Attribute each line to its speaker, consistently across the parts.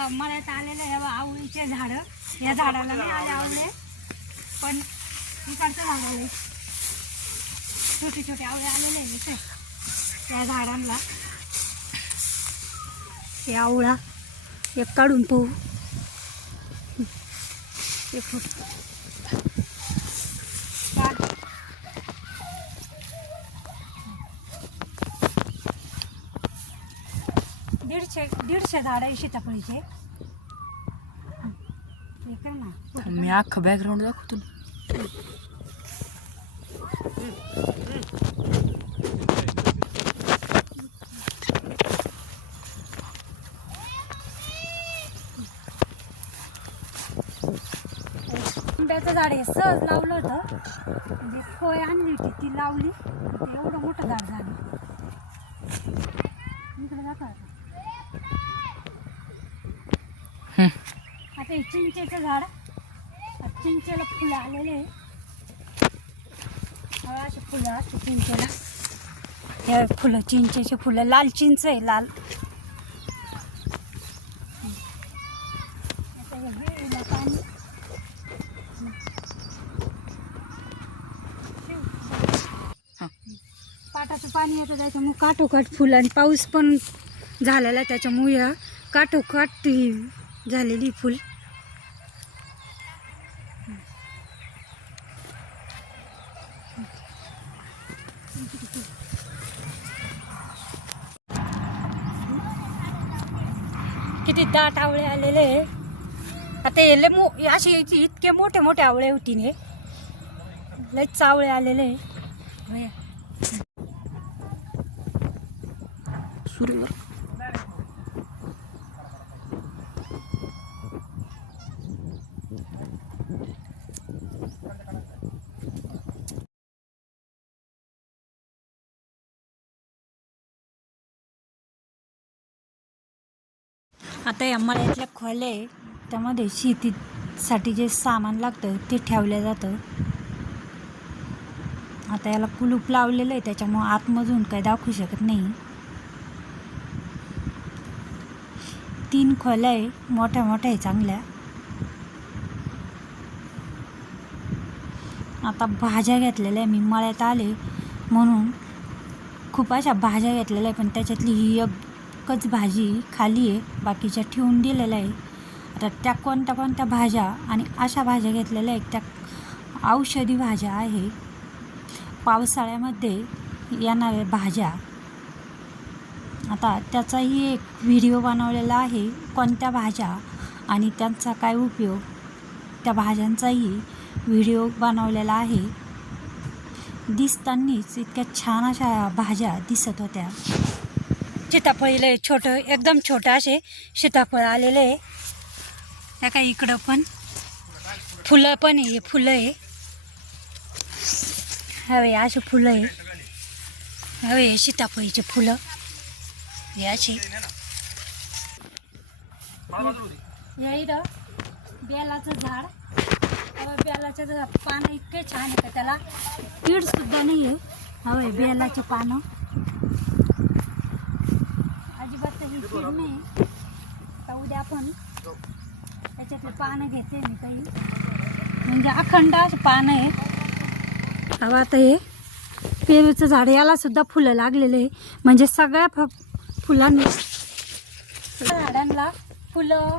Speaker 1: हा, मळ्यात आहे हे आवळीचे झाड. या झाडाला नाही आले आवळे पण इकडचं झाड आले छोटे छोटे आवळे आलेले आहे इथे त्या झाडांना. हे आवळा एक काढून पाहू. एक फुट. दीडशे दीडशे झाड आहे सीताफळीचे. हे काय ना.
Speaker 2: मी अख्खं बॅकग्राऊंड दाखवतो.
Speaker 1: आंब्याचं झाड हे सहज लावलं होतं. म्हणजे खोय आणली होती ती लावली. एवढं मोठं झाड झालं. इकडे जातो आता.
Speaker 2: हे
Speaker 1: चिंचेचं झाड चिंचेला फुलं आलेले आहे. फुलं असते चिंचेला. हे फुलं चिंचेचे फुलं. लाल चिंच आहे लाल. पाटाचं पाणी येतं त्याच्यामुळे काठोकाठ फुलं आणि पाऊस पण झालेला आहे त्याच्यामुळे काठोकाठ झालेली फुल. किती दाट आवळे आलेले आहे आता हे मो असे इतके मोठे मोठे आवळे होती ने. लय चावळे आलेले आहे
Speaker 2: सूर्यवर.
Speaker 1: आता या मळ्यातल्या खोल्या आहे. त्यामध्ये शेतीसाठी जे सामान लागतं ते ठेवलं जातं. आता याला कुलूप लावलेलं आहे त्याच्यामुळं आतमधून काही दाखवू शकत नाही. तीन खोल्या आहे मोठ्या मोठ्या आहे चांगल्या. आता भाज्या घेतलेल्या आहे मी मळ्यात आले म्हणून खूप अशा भाज्या घेतलेल्या आहे पण त्याच्यातली ही एकच भाजी खाली आहे बाकीच्या ठेवून दिलेल्या आहे. आता त्या कोणत्या कोणत्या भाज्या आणि अशा भाज्या घेतलेल्या आहेत त्या औषधी भाज्या आहे. पावसाळ्यामध्ये येणाऱ्या भाज्या. आता त्याचाही एक व्हिडिओ बनवलेला आहे कोणत्या भाज्या आणि त्यांचा काय उपयोग. त्या भाज्यांचाही व्हिडिओ बनवलेला आहे. दिसतानीच इतक्या छान अशा भाज्या दिसत होत्या. सीताफळीला छोटं एकदम छोटं असे सीताफळ आलेले आहे. त्या काय इकडं पण फुलं पण आहे फुलं आहे. हवे असे फुलं आहे. हवे सीताफळीचे फुलं हे असे. इथं बेलाचं झाड. अहो, बेलाचं पानं इतके छान आहे का त्याला? कीड सुद्धा नाही आहे. हवे बेलाचे पानं. अजिबात ही कीड नाही. आता उद्या आपण त्याच्यातले पानं घेते मी काही. म्हणजे अखंड पानं आहे हवं आता हे पेरूचं झाड याला सुद्धा फुलं लागलेले आहे. म्हणजे सगळ्या फ फुलांनी झाडांना फुलं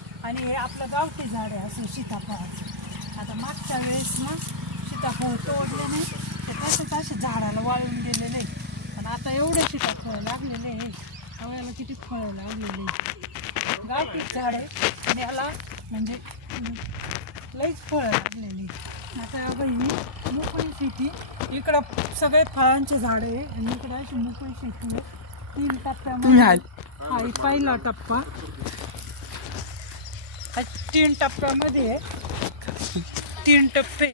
Speaker 2: आणि
Speaker 1: हे आपलं गावठी झाड आहे असं सीताफळाचं. आता मागच्या वेळेस ना सीताफळ तोडले नाही तर तसंच असे झाडाला वाळून गेलेले. पण आता एवढे सीताफळ लागलेले आहे. हव्याला किती फळं लागलेले आहे. गावठी झाड आहे. आणि याला म्हणजे लईच फळं लागलेली आता बहिणी मोकळी शेती. इकडं सगळे फळांचे झाड आहे. आणि इकडं अशी मोकळी शेती आहे. तीन टप्प्यामध्ये हे पहिला टप्पा. हा तीन टप्प्यामध्ये आहे. तीन टप्पे.